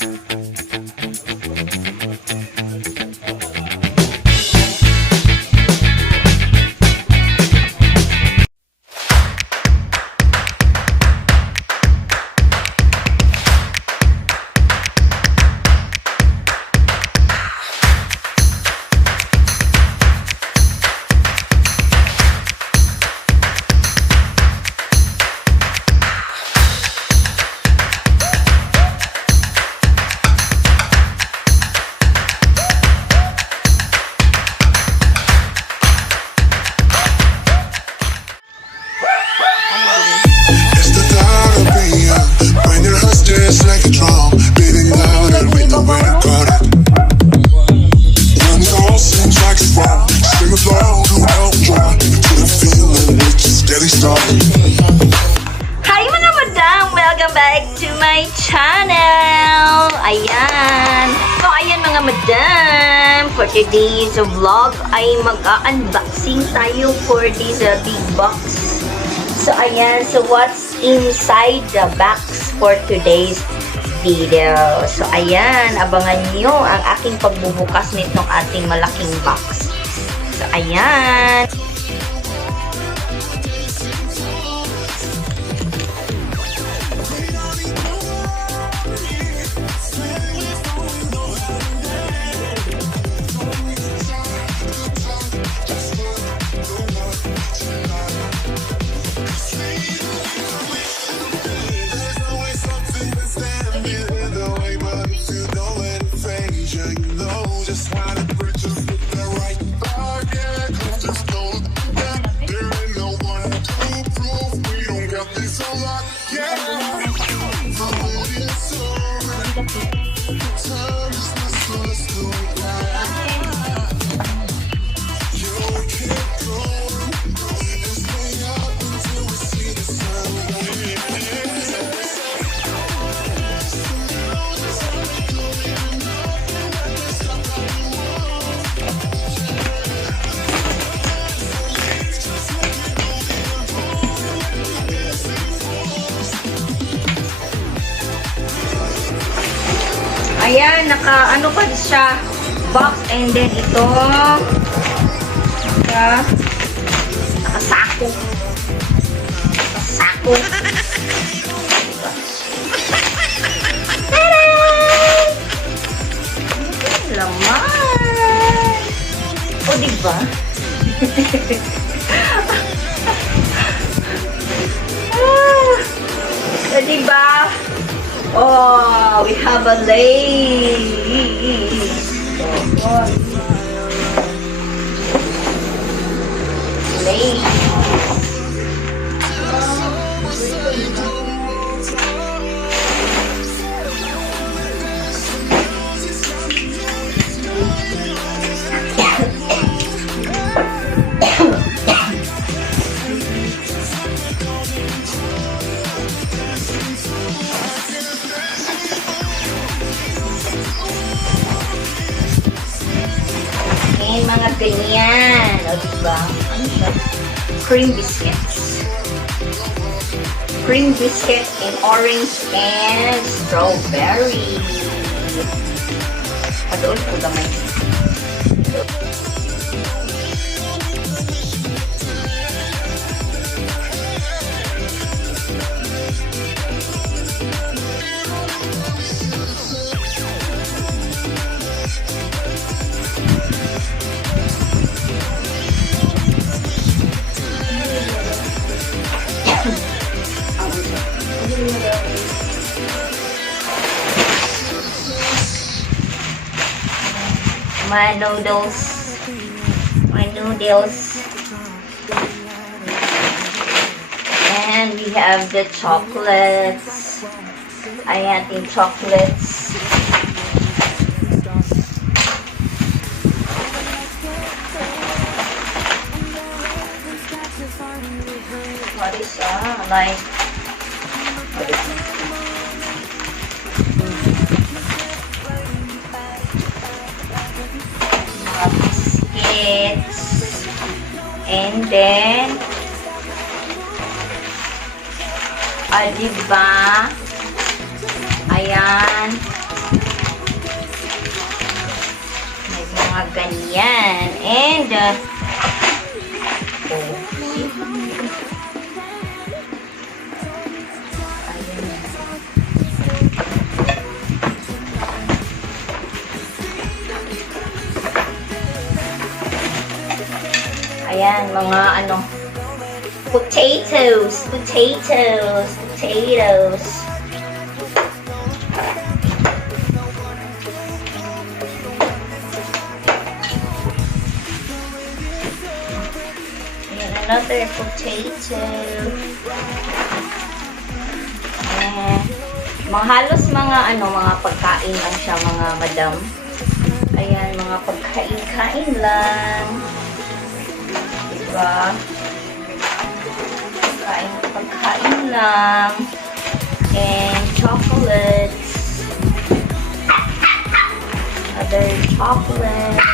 Hi mga madam! Welcome back to my channel! Ayan! So ayan mga madam! For today's vlog ay mag-unboxing tayo for this big box. So ayan, so what's inside the box for today's video? So ayan, abangan nyo ang aking pagbubukas nitong ating malaking box. So ayan! Ayan, naka-ano pa siya, box, and then ito, nakasako. Nakasako. Taray! Laman! O, diba? O, diba? Oh, we have a lace. Lace. Mga ganyan. O, diba? Ano siya? Cream biscuits. Cream biscuit in orange and strawberry. Padoon ko gamay. My noodles. And we have the chocolates. Ayan, yung chocolates. What is like? What is it? Biscuits. And then, diba? Ayan. Ayan. And, ayan, mga ano, potatoes. Ayan, another potato. Ayan. Halos mga ano, mga pagkain lang siya, mga madam. Ayan, mga pagkain-kain lang. Diba? Pagkain lang. And chocolates. Other chocolates.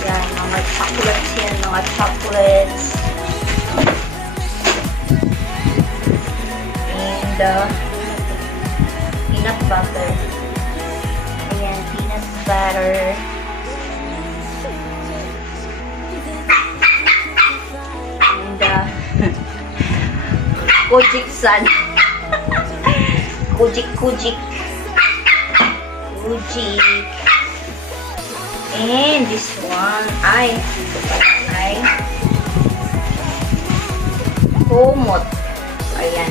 Yan, mga chocolates yan, mga chocolates. And, peanut butter. Ayan, peanut butter. And, kujik-san. Kujik. And this one ay kumot. Ayan.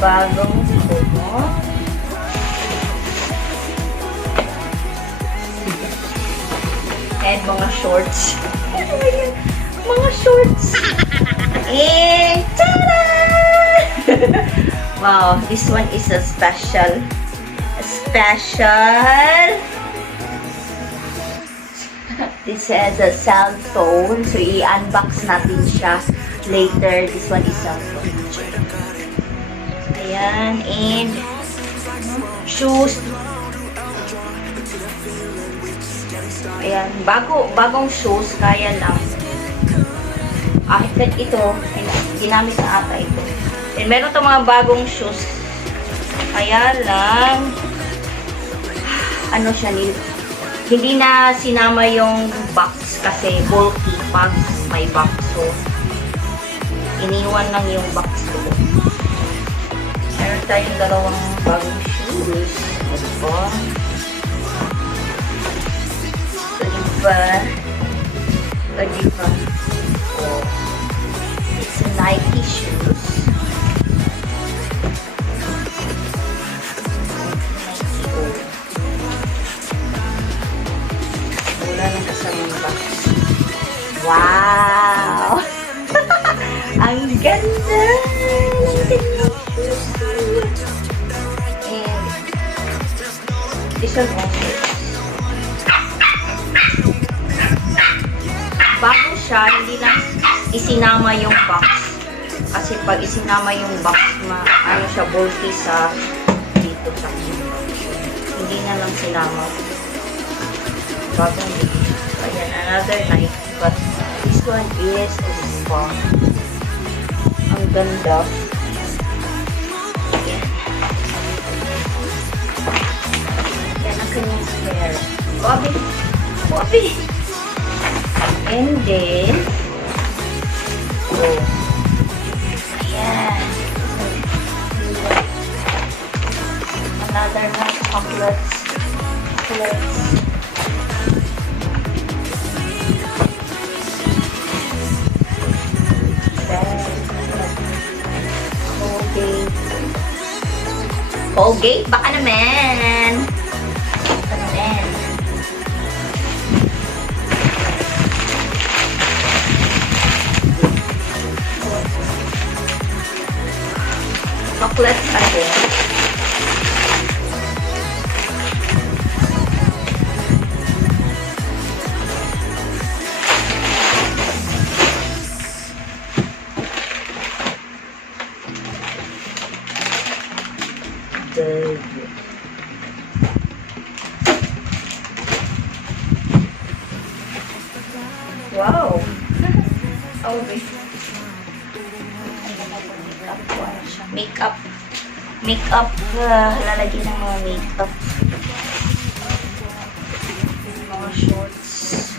Bagong kumot. And mga shorts. Mga shorts. And tada! Wow, this one is a special. This has a cell phone. So, i-unbox natin siya later. This one is cell phone. Ayan. And shoes. Ayan. Bagong shoes. Kaya lang. Ito. Ginamit na ata ito. And meron itong mga bagong shoes. Kaya lang, ano siya, hindi na sinama yung box kasi bulky pag may box. So, iniwan lang yung box ko. Meron tayong dalawang bagong shoes. Ito. Diba? Oh. It's a Nike shoes. Wow! Ang ganda! And this one also. Bago siya, hindi lang isinama yung box. Kasi pag isinama yung box, ano siya, bulky sa dito sa hindi na lang sinama. Bagong dito. Ayan, another knife. But this one is spa. Ang ganda. Ayan. Yan ang kanyang spare. Wabi! And then, ayan. Another one, chocolates. Colgate, baka naman. Chocolate again. Pauwi. Makeup. Makeup. Lalagyan ng mga makeup. Mga shorts.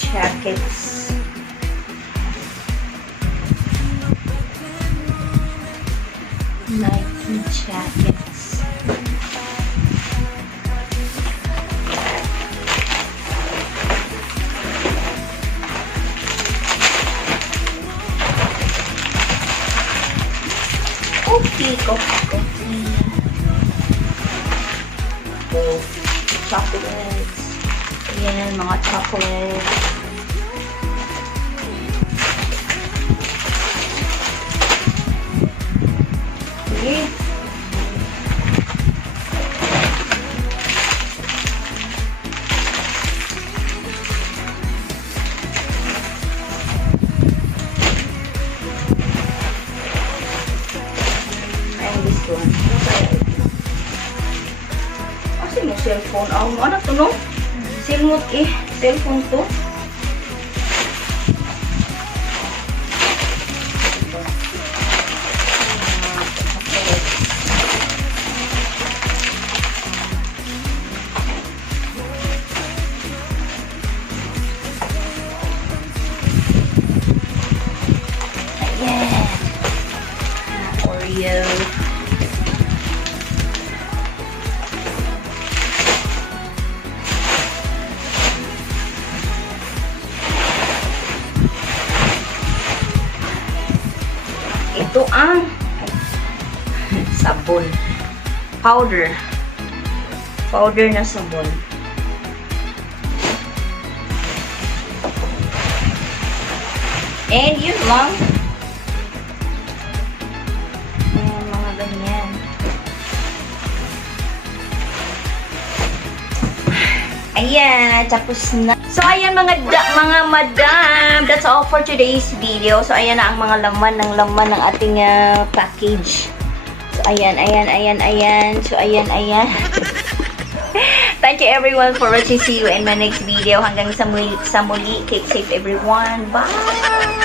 Jackets. Nike jackets. Coffee. Chocolates. Ayan, mga chocolates. Okay. Kasi mo cellphone. Ano to no? Silmot cellphone to. Ayan. Oreo. Ito ang sabon. Powder na sabon. And yun lang. Ayan, mga ganyan. Ayan, tapos na. So, ayan mga madam. That's all for today's video. So, ayan na ang mga laman ng ating package. So, ayan. So, ayan. Thank you everyone for watching. See you in my next video. Hanggang sa muli. Keep safe everyone. Bye!